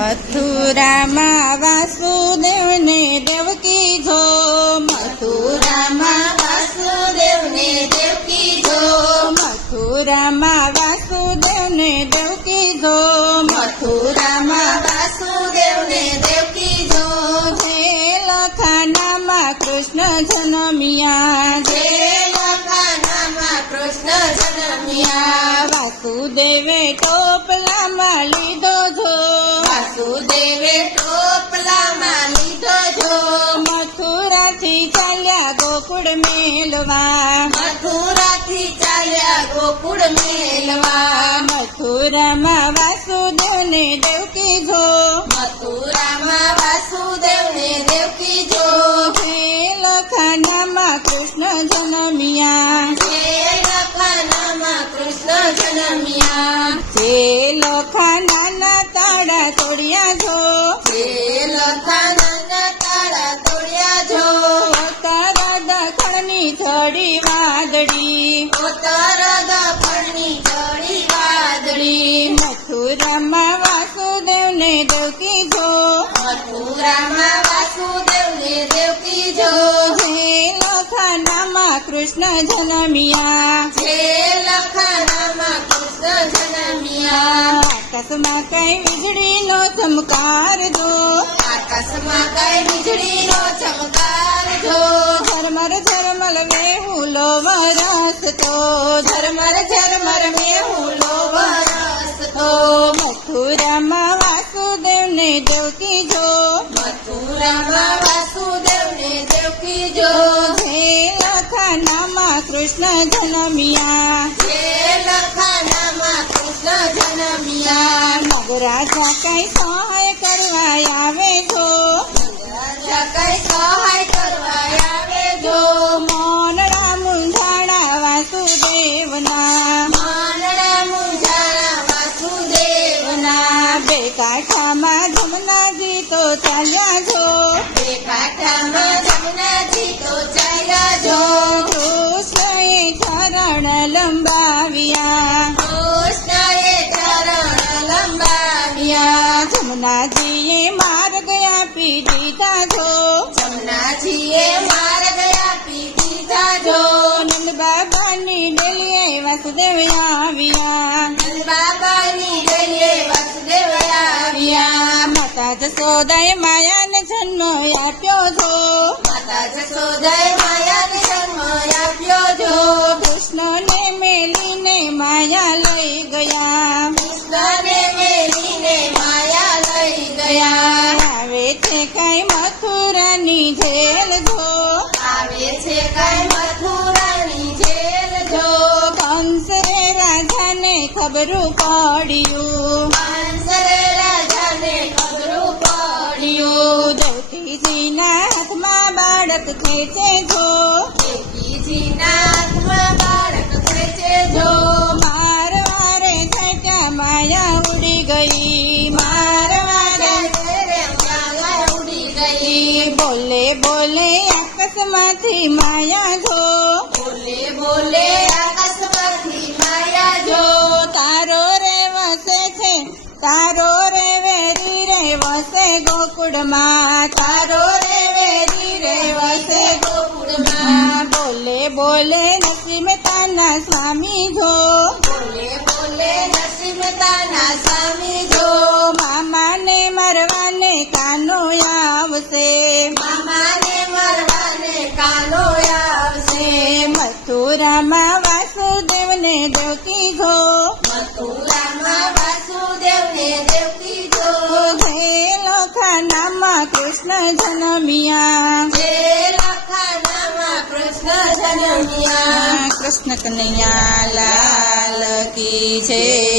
મથુરામાં વાસુદેવને દેવકી જો, મથુરામાં વાસુદેવને દેવકી જો, મથુરામાં વાસુદેવને દેવકી જો, મથુરામાં વાસુદેવને દેવકી જો. જે લખાનામાં કૃષ્ણ જન્મ્યા, જે લખાનામાં કૃષ્ણ જન્મ્યા. વાસુદેવે ટોપલામાં લીધો જો, વાસુદેવે ટોપલામાં લીધો જો. મથુરાથી ચાલ્યા ગોકુળ મેલવા, મથુરાથી ચાલ્યા ગોકુળ મેલવા. મથુરામાં વાસુદેવને દેવકી જો, મથુરામાં વાસુદેવને દેવકી જો. હે લખાનામાં કૃષ્ણ જન્મ્યા, હે લખાનામાં કૃષ્ણ જન્મ્યા. જે લખાનાના તાળા તોડ્યા જો, જે લખાનાના તાળા તોડ્યા જો. તારા દખણની થડી વાદળી, તારા દખણની થડી વાદળી. મથુરામાં વાસુદેવને દેવકી જો, મથુરામાં વાસુદેવને દેવકી જો. હે લખાનામાં કૃષ્ણ જન્મ્યા, હે લખાનામાં કૃષ્ણ જન્મ્યા. આકાશમાં કઈ વીજળીનો ચમકાર જો, આકાશમાં કઈ વીજળીનો ચમકાર જો. ઝરમર ઝરમર વેહુલો વરસતો, ઝરમર ઝરમર વેહુલો વરસતો. મથુરામાં વાસુદેવને દેવકી જો, મથુરામાં વાસુદેવને દેવકી જો. હે લખાનામાં કૃષ્ણ જન્મ્યા, હે લખાનામાં કૃષ્ણ જન્મ્યા. મગરાજા કઈ સહાય કરવા આવે જો, મગરાજા કઈ સહાય કરવા આવે જો. મોનડા મૂંઝાણા વાસુદેવના, મોનડા મૂંઝાણા વાસુદેવના. બે કાંઠામાં જમનાજી તો ચાલ્યા જો, બે કાંઠામાં જમનાજી તો ચાલ્યા જો. કૃષ્ણએ ચરણ લંબાવ્યા, કૃષ્ણએ ચરણ લંબાવ્યા. જમનાજીએ માર્ગ આપી દીધા જો, જમનાજીએ માર્ગ આપી દીધા જો. નંદ બાબાની ડેલીએ વાસુદેવ આવ્યા, નંદ બાબાની ડેલીએ વાસુદેવ આવ્યા. માતા જશોદાએ માયાને જન્મ આપ્યો જો, માતા જશોદાએ માયાને જન્મ આપ્યો જો. કૃષ્ણને મેલીને માયા લઈ ગયા, કૃષ્ણને મેલીને માયા લઈ ગયા. આવે છે કઈ મથુરાની જેલ જો, આવે છે કઈ મથુરાની જેલ જો. કંસરે રાજાને ખબરું પડ્યું, કંસરે રાજાને ખબરું પડ્યું. દેવકીજીના હાથમાં બાળક ખેંચે જો, દેવકીજીના હાથમાં બાળક ખેંચે જો. મારવારે છાંટ્યા માયા ઉડી ગઈ, મારવારે માયા ઉડી ગઈ. બોલે બોલે આકાશમાંથી માયા જો, બોલે બોલે આકાશમાંથી માયા જો. તારો રે વસે છે, તારો રે વેરી રે વસે ગોકુળમાં, તારો રે વેરી રે વસે ગોકુળમાં. બોલે બોલે નરસિંહ મહેતાના સ્વામી જો, બોલે બોલે નરસિંહ મહેતાના સ્વામી જો. મામાને મરવાને કાનો આવશે, મામાને મરવાને કાનો આવશે. મથુરામાં વાસુદેવને દેવકી જો, મથુરામાં વાસુદેવને દેવકી જો. હે લખાનામાં કૃષ્ણ જન્મ્યા, હે લખાનામાં કૃષ્ણ જન્મ્યા. કૃષ્ણ કનૈયા લાલ કી જય.